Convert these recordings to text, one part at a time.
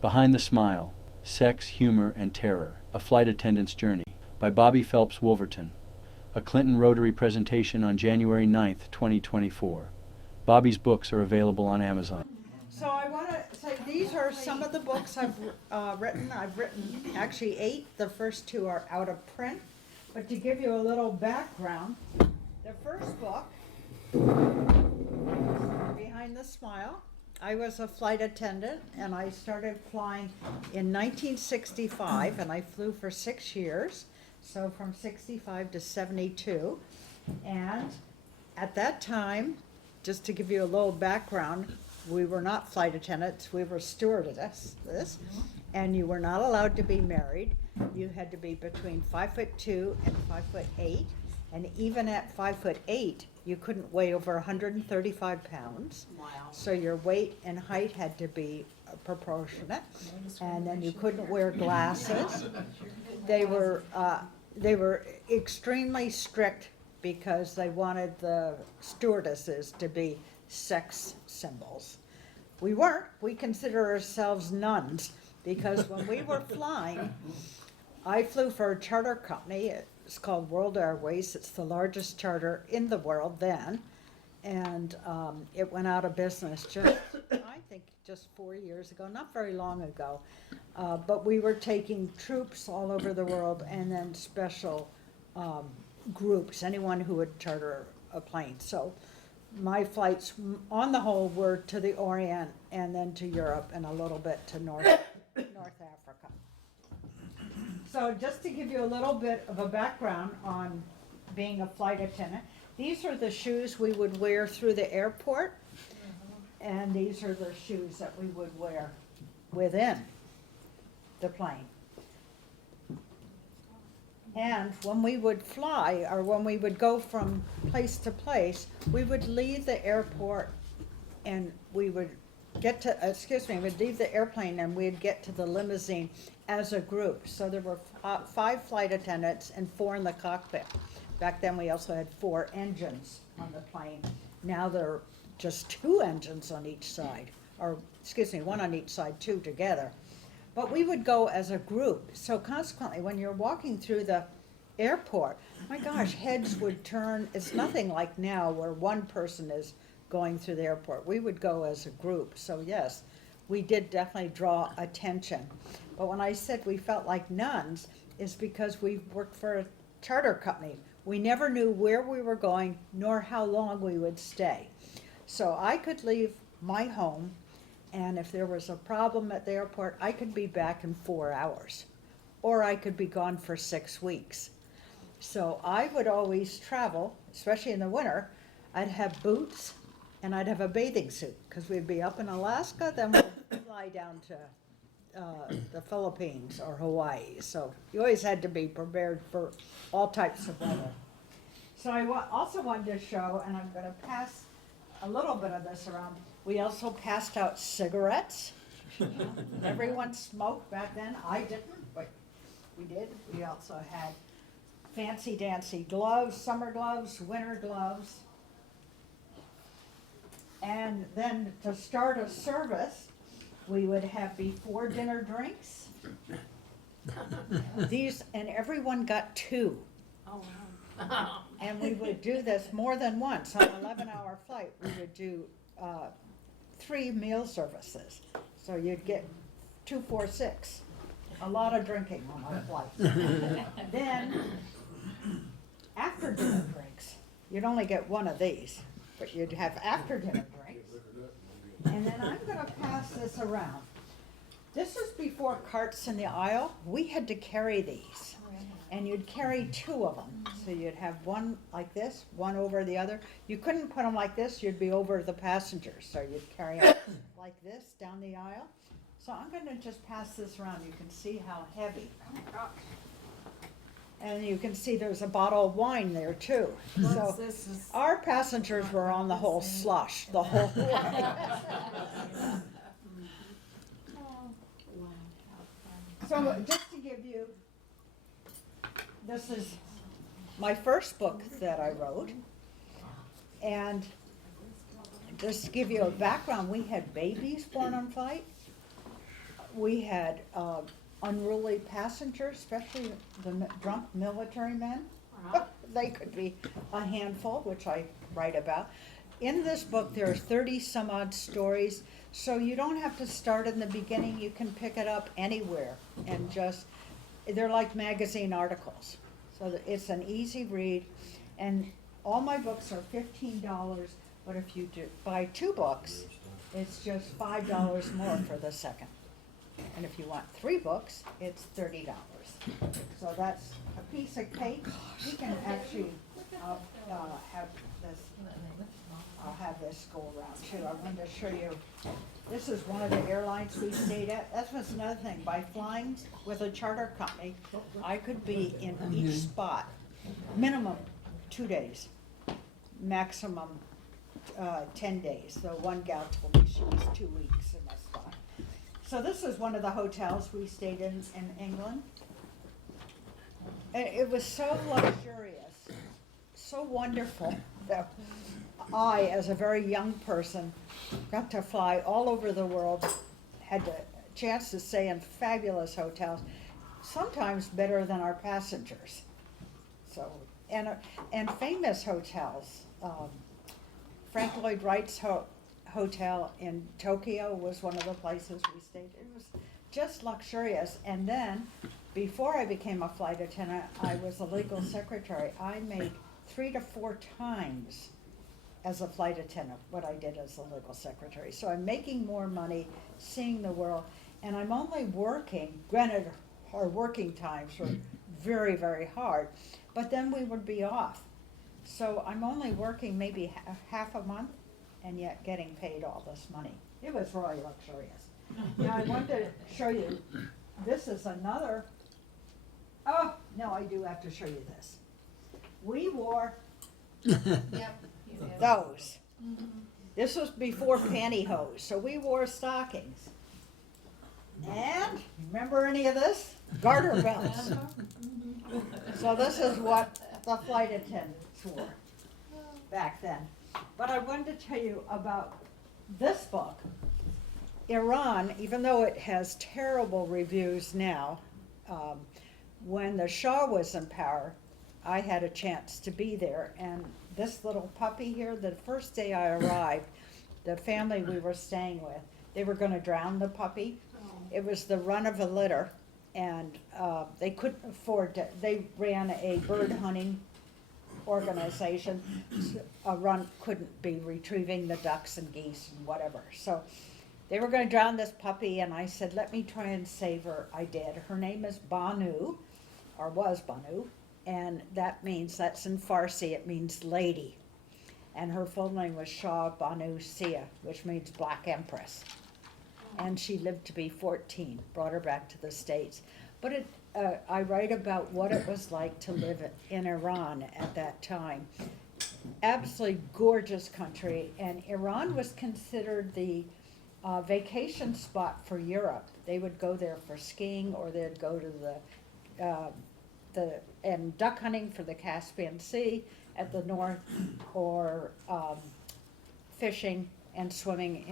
Behind the Smile, Sex, Humor, and Terror, A Flight Attendant's Journey, by Bobbi Phelps Wolverton. A Clinton Rotary presentation on January 9th, 2024. Bobbi's books are available on Amazon. So I want to say these are some of the books I've written. I've written actually 8. The first 2 are out of print. But to give you a little background, the first book, Behind the Smile, I was a flight attendant and I started flying in 1965 and I flew for 6 years. So from 65 to 72. And at that time, just to give you a little background, we were not flight attendants, we were stewardesses, and you were not allowed to be married. You had to be between 5'2" and 5'8", and even at 5'8", you couldn't weigh over 135 pounds. Wow. So your weight and height had to be proportionate, and then you couldn't wear glasses. They were extremely strict because they wanted the stewardesses to be sex symbols. We weren't. We consider ourselves nuns because when we were flying, I flew for a charter company. It's called World Airways. It's the largest charter in the world then. And it went out of business just 4 years ago, not very long ago. But we were taking troops all over the world and then special groups, anyone who would charter a plane. So my flights on the whole were to the Orient and then to Europe and a little bit to North Africa. So just to give you a little bit of a background on being a flight attendant, these are the shoes we would wear through the airport, and these are the shoes that we would wear within the plane. And when we would fly, or when we would go from place to place, we would leave the airport and we would get to, we'd leave the airplane and we'd get to the limousine as a group. So there were 5 flight attendants and 4 in the cockpit. Back then we also had 4 engines on the plane. Now there are just 2 engines on each side, or 1 on each side, 2 together. But we would go as a group. So consequently, when you're walking through the airport, my gosh, heads would turn. It's nothing like now where one person is going through the airport. We would go as a group. So yes, we did definitely draw attention. But when I said we felt like nuns, is because we worked for a charter company. We never knew where we were going nor how long we would stay. So I could leave my home, and if there was a problem at the airport, I could be back in 4 hours, or I could be gone for 6 weeks. So I would always travel, especially in the winter. I'd have boots, and I'd have a bathing suit, because we'd be up in Alaska, then we'd fly down to the Philippines or Hawaii. So you always had to be prepared for all types of weather. So I also wanted to show, and I'm going to pass a little bit of this around. We also passed out cigarettes. Everyone smoked back then. I didn't, but we did. We also had fancy dancy gloves, summer gloves, winter gloves. And then to start a service, we would have before dinner drinks. These, and everyone got 2. Oh, wow. And we would do this more than once. On an 11-hour flight, we would do 3 meal services. So you'd get 2, 4, 6. A lot of drinking on our flight. Then, after dinner drinks, you'd only get 1 of these, but you'd have after dinner drinks. And then I'm going to pass this around. This was before carts in the aisle. We had to carry these. And you'd carry 2 of them. So you'd have 1 like this, 1 over the other. You couldn't put them like this, you'd be over the passengers. So you'd carry them like this down the aisle. So I'm going to just pass this around. You can see how heavy. Oh my gosh. And you can see there's a bottle of wine there too. So our passengers were on the whole slush the whole way. So just to give you, this is my first book that I wrote, and just to give you a background, we had babies born on flight. we had unruly passengers, especially the drunk military men. Wow. They could be a handful, which I write about. In this book, there are 30 some odd stories, so you don't have to start in the beginning. You can pick it up anywhere and just, they're like magazine articles. So it's an easy read, and all my books are $15, but if you buy 2 books, it's just $5 more for the second. And if you want 3 books, it's $30. So that's a piece of cake. You can actually have this. I'll have this go around too. I'm going to show you. This is one of the airlines we stayed at. That's what's another thing. By flying with a charter company, I could be in each spot minimum 2 days, maximum 10 days. So one gal told me she was 2 weeks in a spot. So this is one of the hotels we stayed in England. And it was so luxurious, so wonderful that I, as a very young person, got to fly all over the world, had the chance to stay in fabulous hotels, sometimes better than our passengers. So, and famous hotels. Frank Lloyd Wright's hotel in Tokyo was one of the places we stayed. It was just luxurious. And then, before I became a flight attendant, I was a legal secretary. I made 3 to 4 times as a flight attendant what I did as a legal secretary. So I'm making more money, seeing the world, and I'm only working, granted our working times were very, very hard, but then we would be off. So I'm only working maybe half a month and yet getting paid all this money. It was really luxurious. Now I wanted to show you, this is another, oh, no, I do have to show you this. We wore Yep. You did. those. This was before pantyhose, so we wore stockings. And, remember any of this? Garter belts. So this is what the flight attendants wore back then. But I wanted to tell you about this book. Iran, even though it has terrible reviews now, when the Shah was in power, I had a chance to be there, and this little puppy here, the first day I arrived, the family we were staying with, they were going to drown the puppy. It was the run of a litter, and they couldn't afford to, they ran a bird hunting organization. A run couldn't be retrieving the ducks and geese and whatever. So they were going to drown this puppy, and I said, let me try and save her. I did. Her name is Banu, or was Banu. And that means, that's in Farsi, it means lady. And her full name was Shah Banu Sia, which means Black Empress. And she lived to be 14, brought her back to the States. But I write about what it was like to live in Iran at that time. Absolutely gorgeous country, and Iran was considered the vacation spot for Europe. They would go there for skiing, or they'd go to and duck hunting for the Caspian Sea at the north, or fishing and swimming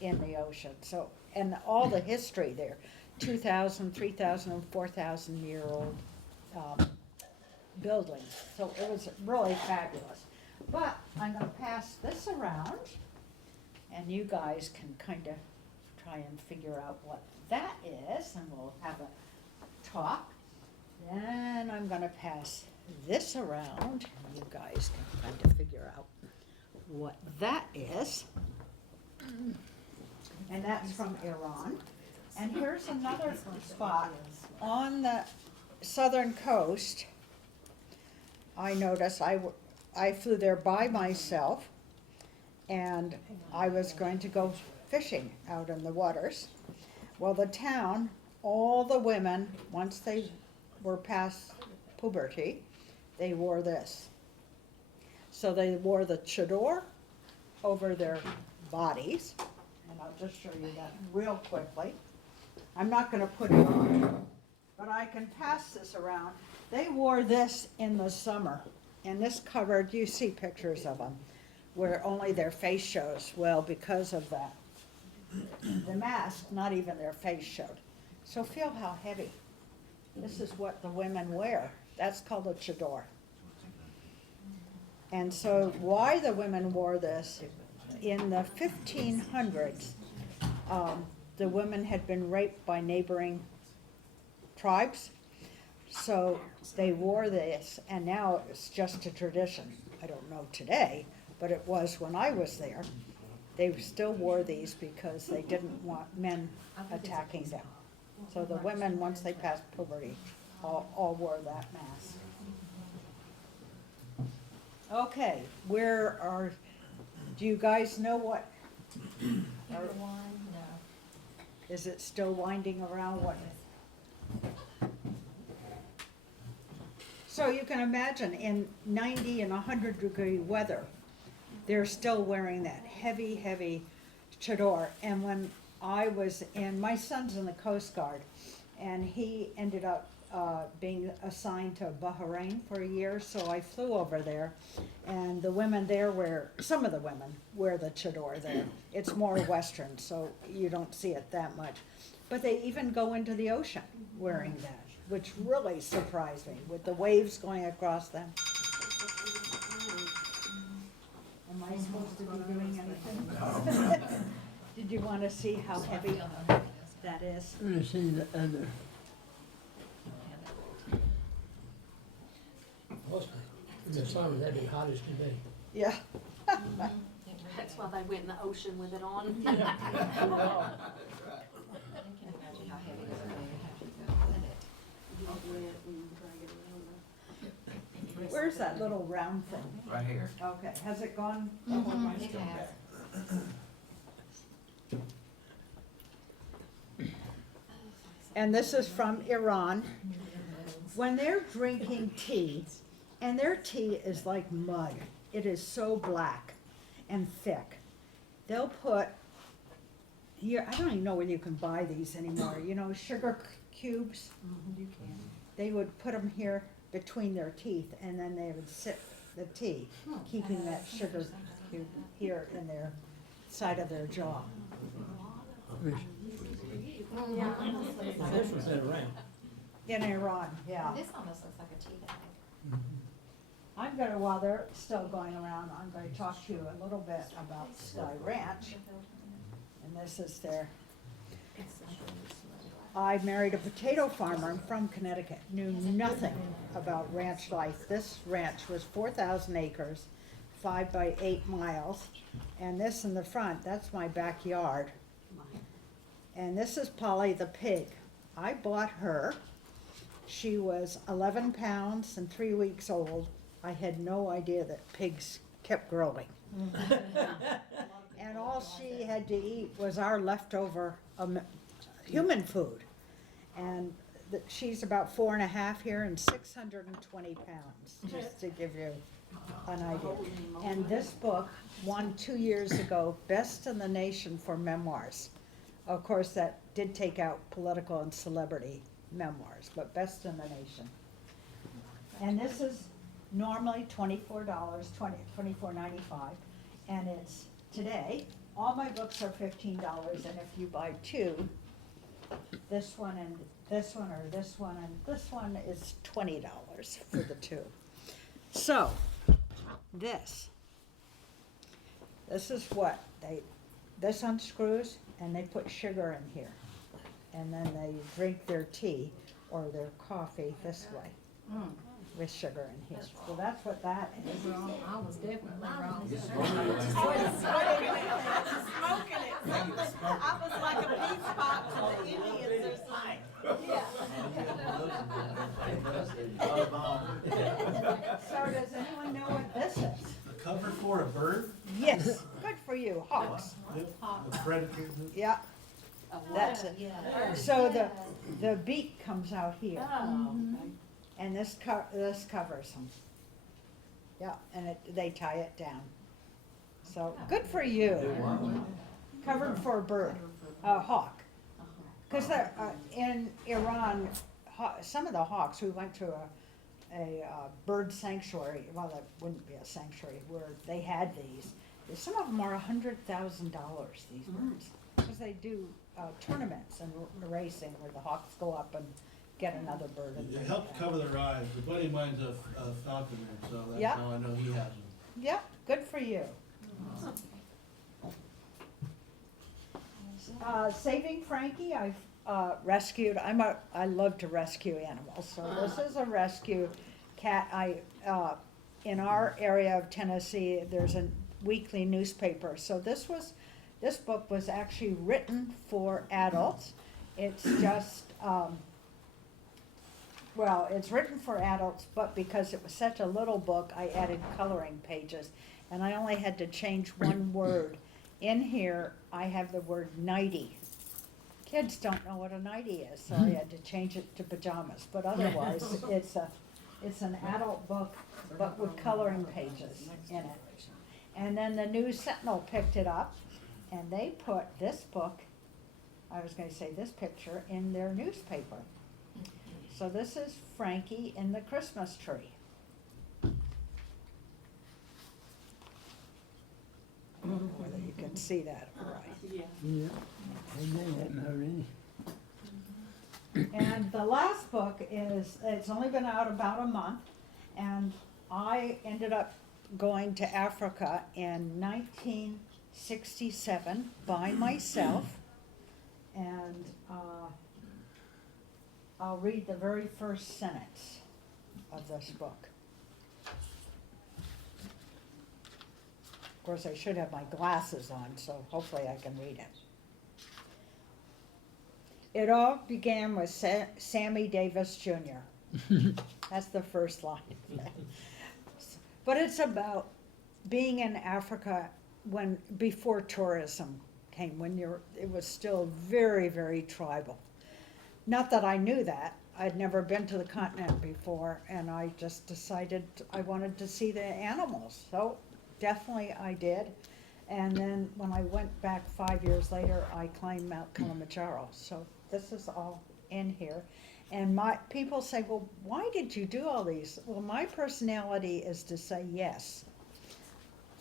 in the ocean. So, and all the history there, 2,000, 3,000, and 4,000 year old buildings. So it was really fabulous. But I'm going to pass this around, and you guys can kind of try and figure out what that is, and we'll have a talk. Then I'm going to pass this around, and you guys can kind of figure out what that is. And that's from Iran. And here's another spot on the southern coast. I noticed I flew there by myself, and I was going to go fishing out in the waters. Well, the town, all the women, once they were past puberty, they wore this. So they wore the chador over their bodies, and I'll just show you that real quickly. I'm not going to put it on, but I can pass this around. They wore this in the summer, and this covered, you see pictures of them, where only their face shows. Well, because of that the mask, not even their face showed. So feel how heavy. This is what the women wear. That's called a chador. And so why the women wore this, in the 1500s, the women had been raped by neighboring tribes. So they wore this, and now it's just a tradition. I don't know today, but it was when I was there. They still wore these because they didn't want men attacking them. So the women, once they passed puberty, all wore that mask. Okay, do you guys know what? Number one, no. Is it still winding around what? So you can imagine in 90 and 100-degree weather, they're still wearing that heavy, heavy chador. And when I was my son's in the Coast Guard, and he ended up being assigned to Bahrain for a year, so I flew over there, and the women there some of the women wear the chador there. It's more Western, so you don't see it that much. But they even go into the ocean wearing that, which really surprised me, with the waves going across them. Am I supposed to be doing anything? Did you want to see how heavy that is? I'm gonna see the other. In the summer, that'd be hot as can be. Yeah. That's why they went in the ocean with it on. I can imagine how heavy it would be. Where's that little round thing? Right here. Okay, has it gone? the whole way? It has. And this is from Iran. When they're drinking tea, and their tea is like mud, it is so black and thick. They'll put, here, I don't even know whether you can buy these anymore, sugar cubes? You can. They would put them here between their teeth, and then they would sip the tea, keeping that sugar cube here in their side of their jaw. This one's been around. In Iran, yeah. This almost looks like a tea bag. while they're still going around, I'm going to talk to you a little bit about Sky Ranch. And this is I married a potato farmer. I'm from Connecticut, knew nothing about ranch life. This ranch was 4,000 acres, 5 by 8 miles. And this in the front, that's my backyard. And this is Polly the pig. I bought her. She was 11 pounds and 3 weeks old. I had no idea that pigs kept growing. And all she had to eat was our leftover human food. And she's about 4.5 here and 620 pounds, just to give you an idea. And this book won 2 years ago, Best in the Nation for Memoirs. Of course, that did take out political and celebrity memoirs, but Best in the Nation. And this is normally $24, $24.95, and it's today. All my books are $15, and if you buy 2, this one and this one, or this one and this one, is $20 for the 2. So, this is what this unscrews, and they put sugar in here. And then they drink their tea or their coffee this way, with sugar in here. So that's what that is. I was definitely wrong. I was like a peace box to the Indians or something. So does anyone know what this is? A cover for a bird? Yes, good for you, hawks. The predator? Yeah, that's it. So the beak comes out here, and this covers them. Yeah, and they tie it down. So, good for you. Covered for a bird, a hawk. Because in Iran, some of the hawks, we went to a bird sanctuary, well, that wouldn't be a sanctuary, where they had these. Some of them are $100,000, these birds. because they do tournaments and racing where the hawks go up and get another bird. And It bring helps back. cover their eyes. A buddy of mine's a falconer, so that's Yeah. how I know he has them. Yep, good for you. Saving Frankie, I've rescued, I love to rescue animals, so this is a rescue cat. In our area of Tennessee, there's a weekly newspaper, so this book was actually written for adults. It's just, well, it's written for adults, but because it was such a little book, I added coloring pages, and I only had to change one word. In here, I have the word nightie. Kids don't know what a nightie is, so I had to change it to pajamas, but otherwise, it's an adult book, but with coloring pages in it. And then the News Sentinel picked it up, and they put this book, I was gonna say this picture, in their newspaper. So this is Frankie in the Christmas tree. Whether you can see that all right. Yeah. Yeah, I know that already. And the last book it's only been out about a month, and I ended up going to Africa in 1967 by myself, and I'll read the very first sentence of this book. Of course, I should have my glasses on, so hopefully I can read it. It all began with Sammy Davis Jr. That's the first line. But it's about being in Africa before tourism came, it was still very, very tribal. Not that I knew that. I'd never been to the continent before, and I just decided I wanted to see the animals. So definitely I did. And then when I went back 5 years later, I climbed Mount Kilimanjaro. So this is all in here. And people say, well, why did you do all these? Well, my personality is to say yes.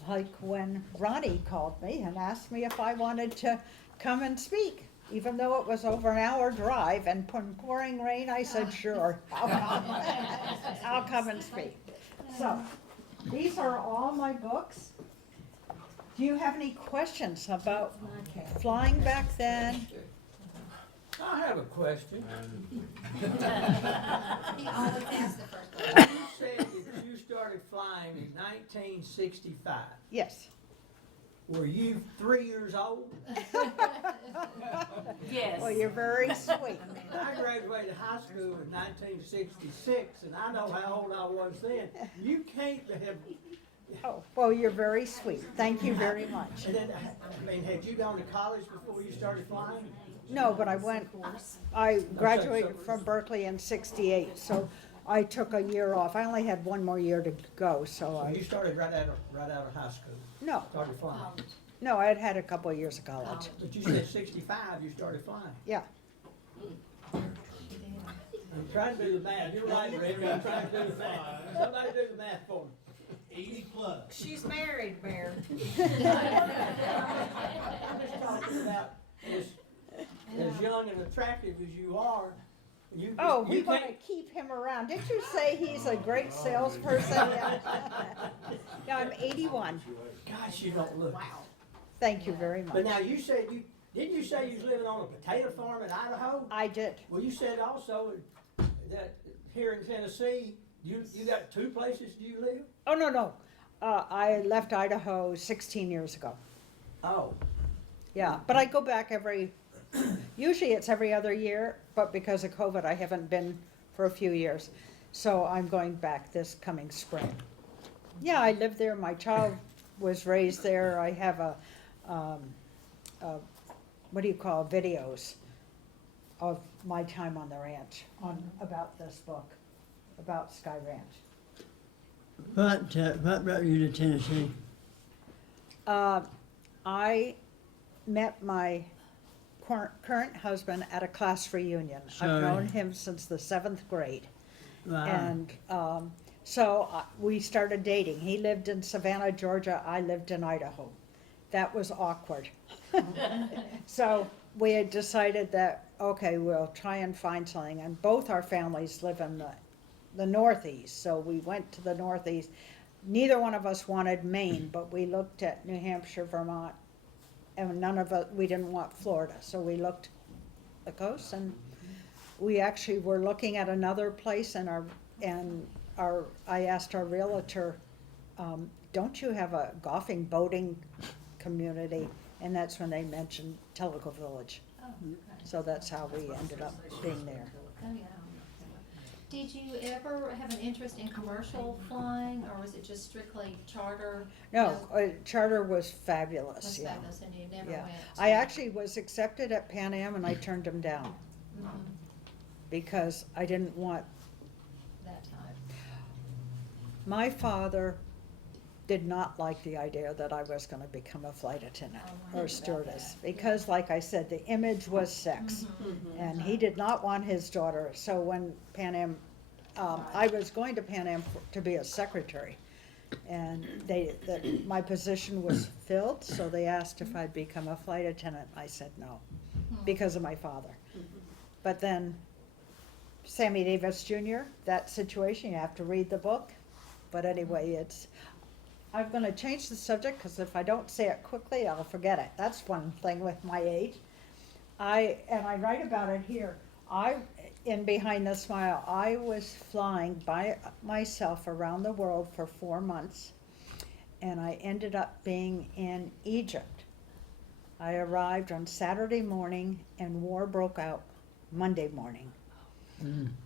Like when Ronnie called me and asked me if I wanted to come and speak. Even though it was over an hour drive and pouring rain, I said, sure, I'll come and speak. So, these are all my books. Do you have any questions about flying back then? I have a question. He always asks the first You question. said that you started flying in 1965. Yes. Were you 3 years old? Yes. Well, you're very sweet. I graduated high school in 1966, and I know how old I was then. You can't have. Oh, well, you're very sweet. Thank you very much. And then, had you gone to college before you started flying? No, but I graduated from Berkeley in '68, so I took a year off. I only had one more year to go, so So you started right out of high school, no, started flying. no, I had a couple of years of college. But you said 65 you started flying. Yeah. I'm trying to do the math. You're right, Reverend. I'm trying to do the math. Somebody do the math for me. 80 plus. She's married, Mayor. I'm just talking about as young and attractive as you are. Oh, we you want to can't- keep him around. Did you say he's a great salesperson? Yeah, I'm 81. Gosh, you don't look. Thank you very But much. now you said didn't you say you was living on a potato farm in Idaho? I did. Well, you said also that here in Tennessee, you got two places you live? Oh, no. I left Idaho 16 years ago. Oh. Yeah, but I go back usually it's every other year, but because of COVID, I haven't been for a few years. So I'm going back this coming spring. Yeah, I lived there. My child was raised there. I have what do you call videos of my time on the ranch about this book, about Sky Ranch. What brought you to Tennessee? I met my current husband at a class reunion. Sorry. I've known him since the 7th grade. Wow. And so we started dating. He lived in Savannah, Georgia. I lived in Idaho. that was awkward. So we had decided that, okay, we'll try and find something, and both our families live in the Northeast, so we went to the Northeast. Neither one of us wanted Maine, but we looked at New Hampshire, Vermont, and none of us, we didn't want Florida, so we looked the coast, and we actually were looking at another place, and I asked our realtor, don't you have a golfing, boating community? And that's when they mentioned Tellico Village. Oh, okay. So that's how we ended up being there. Oh, yeah. Did you ever have an interest in commercial flying, or was it just strictly charter? No, charter was fabulous, Was yeah. fabulous, and you never Yeah. went? I actually was accepted at Pan Am and I turned them down Mhm, because I didn't want, that type. my father did not like the idea that I was gonna become a flight attendant Oh, I or heard about stewardess. that. Because like I said, the image was sex. And he did not want his daughter, so when Pan Am, I was going to Pan Am to be a secretary. And my position was filled, so they asked if I'd become a flight attendant. I said no, because of my father. But then Sammy Davis Jr., that situation, you have to read the book. But anyway, I'm gonna change the subject, because if I don't say it quickly, I'll forget it. That's one thing with my age. I write about it here. In Behind the Smile, I was flying by myself around the world for 4 months, and I ended up being in Egypt. I arrived on Saturday morning, and war broke out Monday morning.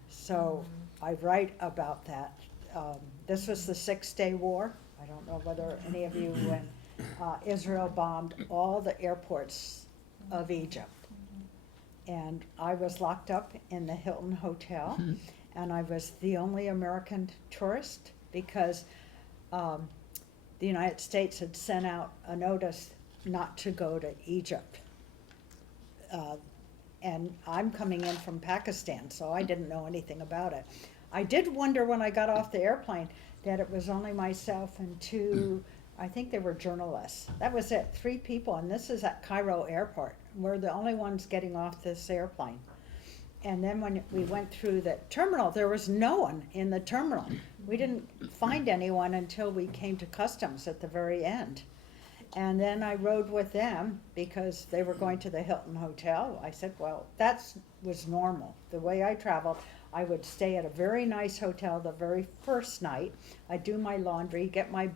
So I write about that. This was the 6-day war. I don't know whether any of you, when Israel bombed all the airports of Egypt. And I was locked up in the Hilton Hotel, and I was the only American tourist because the United States had sent out a notice not to go to Egypt. And I'm coming in from Pakistan, so I didn't know anything about it. I did wonder when I got off the airplane that it was only myself and 2, I think they were journalists. That was it, 3 people, and this is at Cairo Airport. We're the only ones getting off this airplane. And then when we went through the terminal, there was no one in the terminal. We didn't find anyone until we came to customs at the very end. And then I rode with them because they were going to the Hilton Hotel. I said, well, that was normal. The way I traveled, I would stay at a very nice hotel the very first night. I'd do my laundry, get my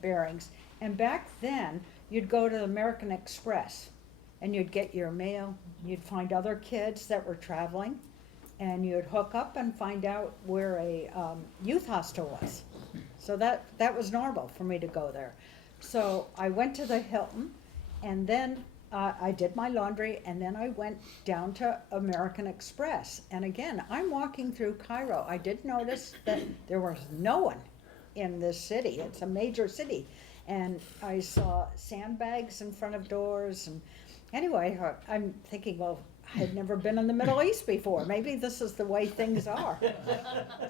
bearings. And back then, you'd go to American Express and you'd get your mail. You'd find other kids that were traveling, and you'd hook up and find out where a youth hostel was. So that was normal for me to go there. So I went to the Hilton, and then I did my laundry, and then I went down to American Express. And again, I'm walking through Cairo. I did notice that there was no one in this city. It's a major city. And I saw sandbags in front of doors. And anyway, I'm thinking, well, I had never been in the Middle East before. Maybe this is the way things are.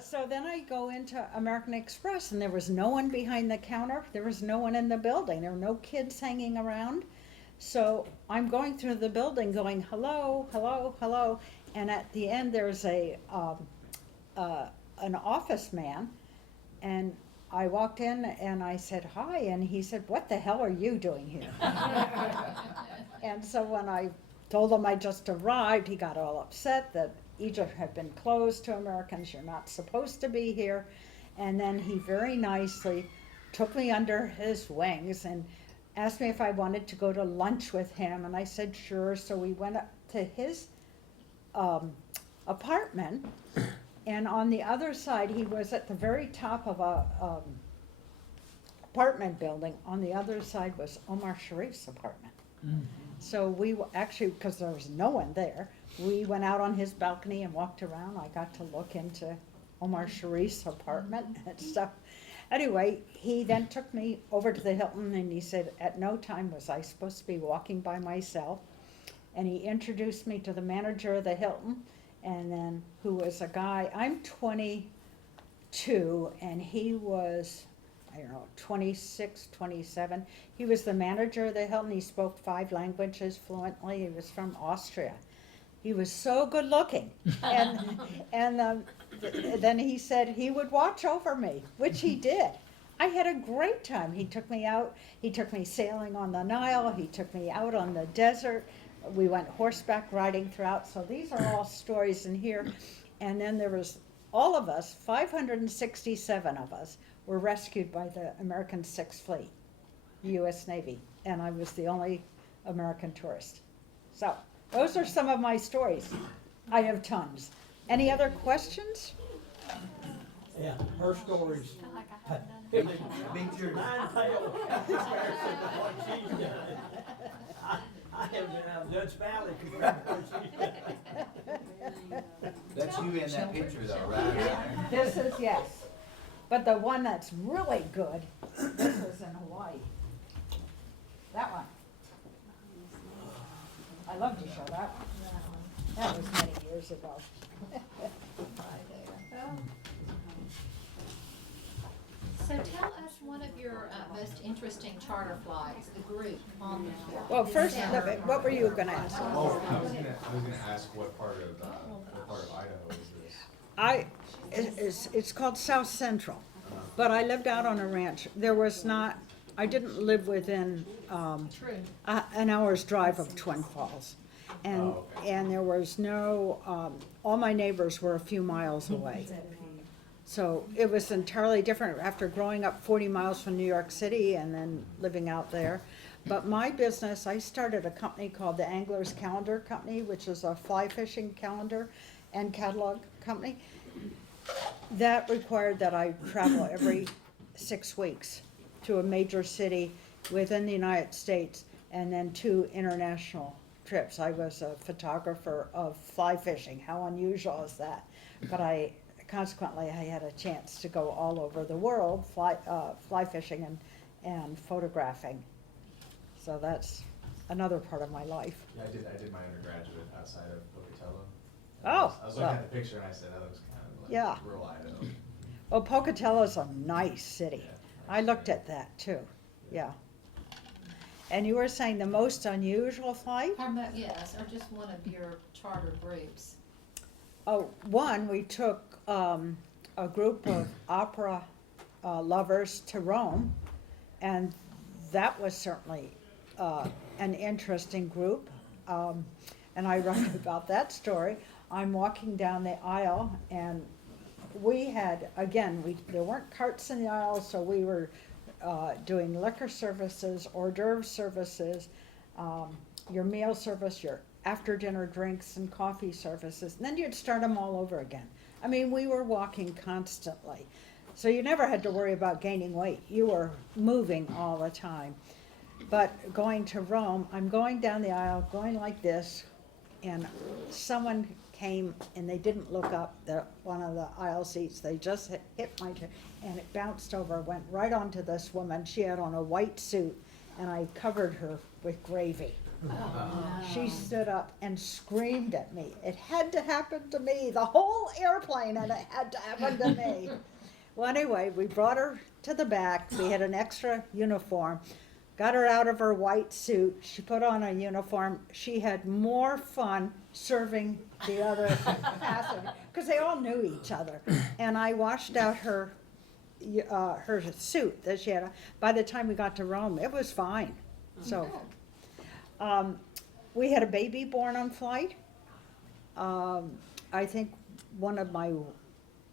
So then I go into American Express, and there was no one behind the counter. There was no one in the building. There were no kids hanging around. So I'm going through the building going, hello, hello, hello. And at the end, there's an office man. And I walked in and I said, hi. And he said, what the hell are you doing here? And so when I told him I just arrived, he got all upset that Egypt had been closed to Americans. You're not supposed to be here. And then he very nicely took me under his wings and asked me if I wanted to go to lunch with him. And I said, sure. So we went up to his apartment. And on the other side, he was at the very top of a apartment building. On the other side was Omar Sharif's apartment. So we actually, because there was no one there, we went out on his balcony and walked around. I got to look into Omar Sharif's apartment and stuff. Anyway, he then took me over to the Hilton, and he said at no time was I supposed to be walking by myself. And he introduced me to the manager of the Hilton, and then who was a guy, I'm 22, and he was, I don't know, 26, 27. He was the manager of the Hilton. He spoke 5 languages fluently. He was from Austria. He was so good looking. And then he said he would watch over me, which he did. I had a great time. He took me out. He took me sailing on the Nile. He took me out on the desert. We went horseback riding throughout. So these are all stories in here. And then there was all of us, 567 of us, were rescued by the American Sixth Fleet, U.S. Navy. And I was the only American tourist. So those are some of my stories. I have tons. Any other questions? Yeah, her stories. Feel like I haven't done It it. beats your 9 tails comparison to what she's done. I haven't been out of Dutch Valley compared to what she's done. That's you in that picture though, right? This is, yes. But the one that's really good, this was in Hawaii. That one. I love to show that one. That was many years ago. So tell us one of your most interesting charter flights, the group on the. Well, first, what were you gonna ask? Oh, I was gonna ask what part of Idaho is this? It's called South Central, but I lived out on a ranch. There was not, I didn't live within, True. an hour's drive of Twin Falls. And, Oh, okay. and there was no, all my neighbors were a few miles away. So it was entirely different after growing up 40 miles from New York City and then living out there. But my business, I started a company called the Angler's Calendar Company, which is a fly fishing calendar and catalog company. That required that I travel every 6 weeks to a major city within the United States and then 2 international trips. I was a photographer of fly fishing. How unusual is that? But consequently, I had a chance to go all over the world fly fishing and photographing. So that's another part of my life. Yeah, I did my undergraduate outside of Pocatello. Oh, I was looking well. at the picture and I said, that looks kind of like Yeah. rural Idaho. Well, Pocatello's a nice city. Yeah. I looked at that too, yeah. And you were saying the most unusual flight? Yes, or just one of your charter groups. Oh, one, we took a group of opera lovers to Rome, and that was certainly an interesting group. And I write about that story. I'm walking down the aisle, and we had, again, there weren't carts in the aisle, so we were doing liquor services, hors d'oeuvre services, your meal service, your after dinner drinks and coffee services, and then you'd start them all over again. I mean, we were walking constantly. So you never had to worry about gaining weight. You were moving all the time. But going to Rome, I'm going down the aisle, going like this, and someone came and they didn't look up one of the aisle seats. They just hit my chair, and it bounced over, went right onto this woman. She had on a white suit, and I covered her with gravy. She stood up and screamed at me. It had to happen to me, the whole airplane, and it had to happen to me. Well, anyway, we brought her to the back. We had an extra uniform. Got her out of her white suit. She put on a uniform. She had more fun serving the other passengers because they all knew each other. And I washed out her suit that she had. By the time we got to Rome, it was fine. So. We had a baby born on flight. I think one of my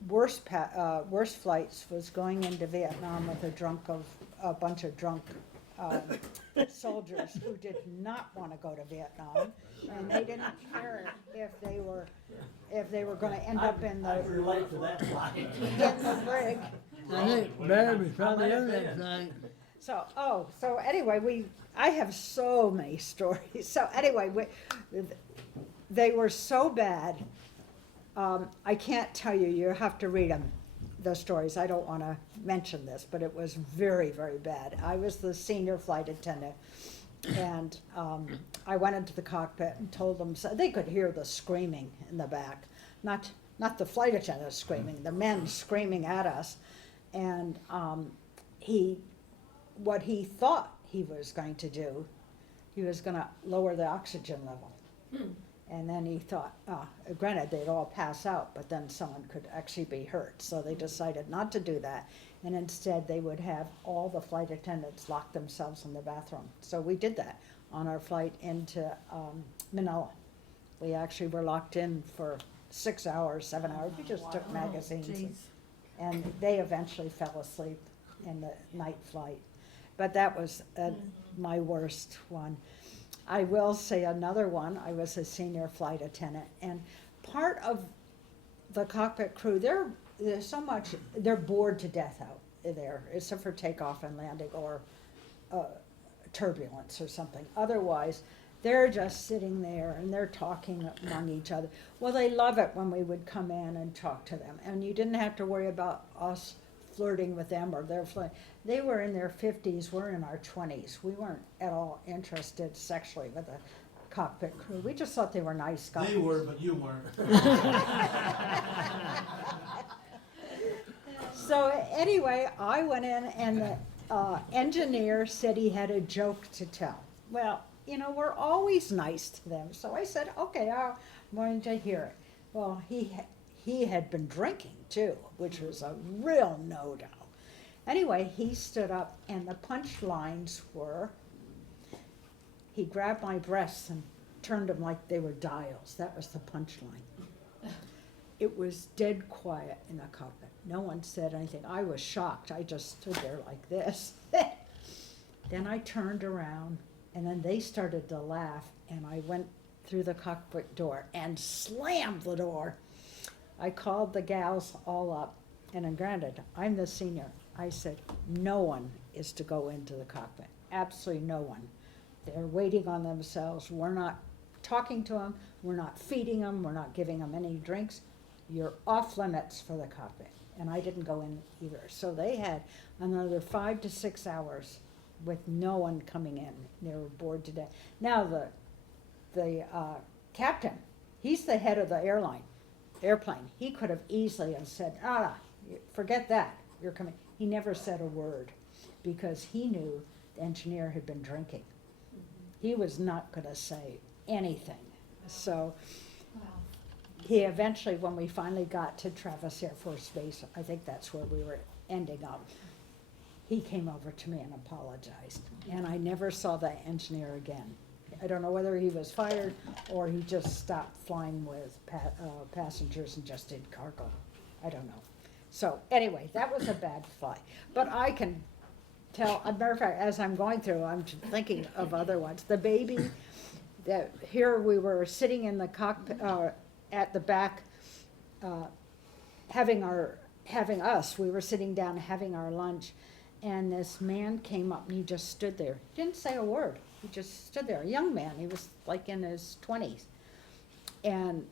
worst flights was going into Vietnam with a bunch of drunk soldiers who did not want to go to Vietnam, and they didn't care if they were going to end up in I the relate to that flight. in the brig. I think Barry was probably on that thing. So anyway, I have so many stories. So anyway, they were so bad. I can't tell you. You have to read them, the stories. I don't want to mention this, but it was very, very bad. I was the senior flight attendant, and I went into the cockpit and told them, so they could hear the screaming in the back, not the flight attendant screaming, the men screaming at us, and what he thought he was going to do, he was gonna lower the oxygen level. And then he thought, granted, they'd all pass out, but then someone could actually be hurt. So they decided not to do that. And instead, they would have all the flight attendants lock themselves in the bathroom. So we did that on our flight into Manila. We actually were locked in for 6 hours, 7 hours. We just took magazines. And they eventually fell asleep in the night flight. But that was my worst one. I will say another one. I was a senior flight attendant, and part of the cockpit crew, there's so much, they're bored to death out there, except for takeoff and landing or turbulence or something. Otherwise, they're just sitting there and they're talking among each other. Well, they love it when we would come in and talk to them, and you didn't have to worry about us flirting with them or they're flirting. They were in their 50s, we're in our 20s. We weren't at all interested sexually with the cockpit crew. We just thought they were nice guys. They were, but you weren't. So anyway, I went in and the engineer said he had a joke to tell. Well, you know, we're always nice to them. So I said, okay, I'm going to hear it. Well, he had been drinking too, which was a real no-no. Anyway, he stood up and the punchlines were, he grabbed my breasts and turned them like they were dials. That was the punchline. It was dead quiet in the cockpit. No one said anything. I was shocked. I just stood there like this. Then I turned around and then they started to laugh and I went through the cockpit door and slammed the door. I called the gals all up, and then granted, I'm the senior. I said, no one is to go into the cockpit, absolutely no one. They're waiting on themselves. We're not talking to them, we're not feeding them, we're not giving them any drinks. You're off limits for the cockpit. And I didn't go in either. So they had another 5 to 6 hours with no one coming in. They were bored to death. Now the captain, he's the head of the airplane. He could have easily have said, forget that, you're coming. He never said a word because he knew the engineer had been drinking. He was not gonna say anything. So he eventually, when we finally got to Travis Air Force Base, I think that's where we were ending up, he came over to me and apologized. And I never saw the engineer again. I don't know whether he was fired or he just stopped flying with passengers and just did cargo. I don't know. So anyway, that was a bad flight. But I can tell, as a matter of fact, as I'm going through, I'm thinking of other ones. The baby, here we were sitting in the cockpit, at the back, we were sitting down having our lunch, and this man came up and he just stood there. He didn't say a word. He just stood there, a young man. He was like in his 20s. And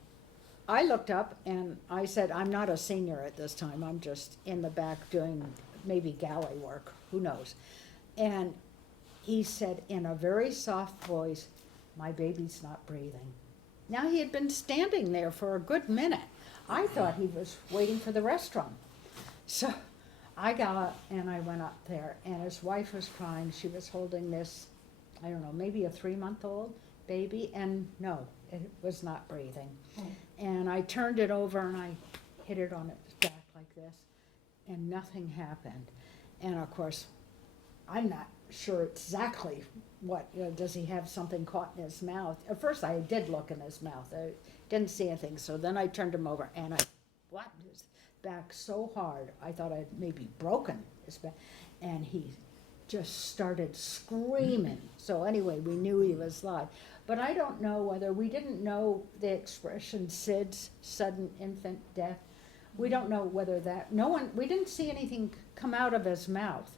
I looked up and I said, I'm not a senior at this time. I'm just in the back doing maybe galley work, who knows. And he said in a very soft voice, my baby's not breathing. Now he had been standing there for a good minute. I thought he was waiting for the restaurant. So I got up and I went up there and his wife was crying. She was holding this, I don't know, maybe a 3-month-old baby, and no, it was not breathing. And I turned it over and I hit it on its back like this, and nothing happened. And of course, I'm not sure exactly what, does he have something caught in his mouth? At first I did look in his mouth. I didn't see anything, so then I turned him over and I whacked his back so hard, I thought I'd maybe broken his back. And he just started screaming. So anyway, we knew he was live. But I don't know whether, we didn't know the expression SIDS, sudden infant death. We don't know whether that, we didn't see anything come out of his mouth.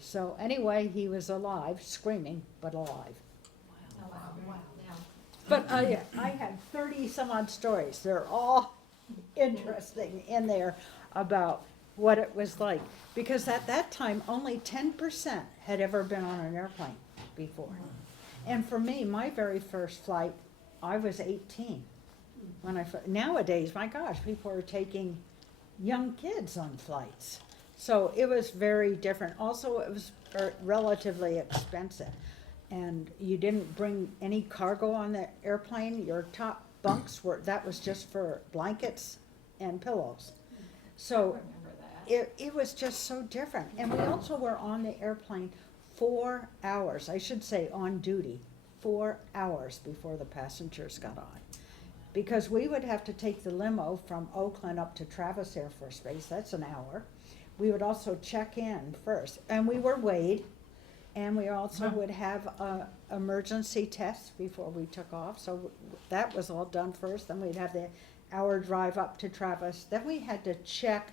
So anyway, he was alive, screaming, but alive. Wow. But I had 30 some odd stories. They're all interesting in there about what it was like. Because at that time, only 10% had ever been on an airplane before. And for me, my very first flight, I was 18. Nowadays, my gosh, people are taking young kids on flights. So it was very different. Also, it was relatively expensive. And you didn't bring any cargo on the airplane. Your top bunks that was just for blankets and pillows. So remember that. it was just so different. And we also were on the airplane 4 hours, I should say on duty, 4 hours before the passengers got on. Because we would have to take the limo from Oakland up to Travis Air Force Base, that's an hour. We would also check in first, and we were weighed, and we also would have a emergency test before we took off, so that was all done first. Then we'd have the hour drive up to Travis. Then we had to check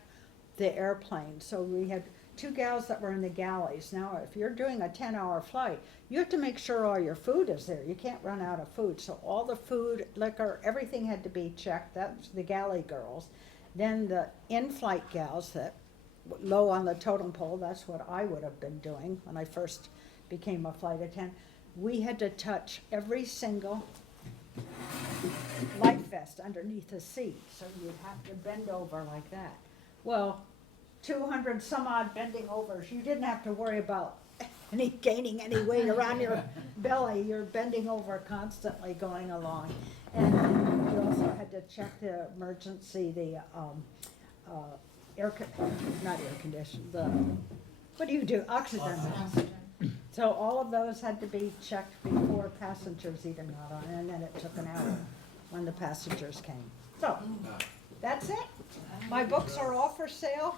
the airplane, so we had 2 gals that were in the galleys. Now, if you're doing a 10-hour flight, you have to make sure all your food is there. You can't run out of food, so all the food, liquor, everything had to be checked. That's the galley girls. Then the in-flight gals that low on the totem pole, that's what I would have been doing when I first became a flight attendant. We had to touch every single life vest underneath the seat, so you'd have to bend over like that. Well, 200 some odd bending overs, you didn't have to worry about gaining any weight around your belly. You're bending over constantly going along. And you also had to check the emergency, the not air conditioning, what do you do? Oxygen. So all of those had to be checked before passengers even got on, and then it took an hour when the passengers came. So, that's it. My books are all for sale.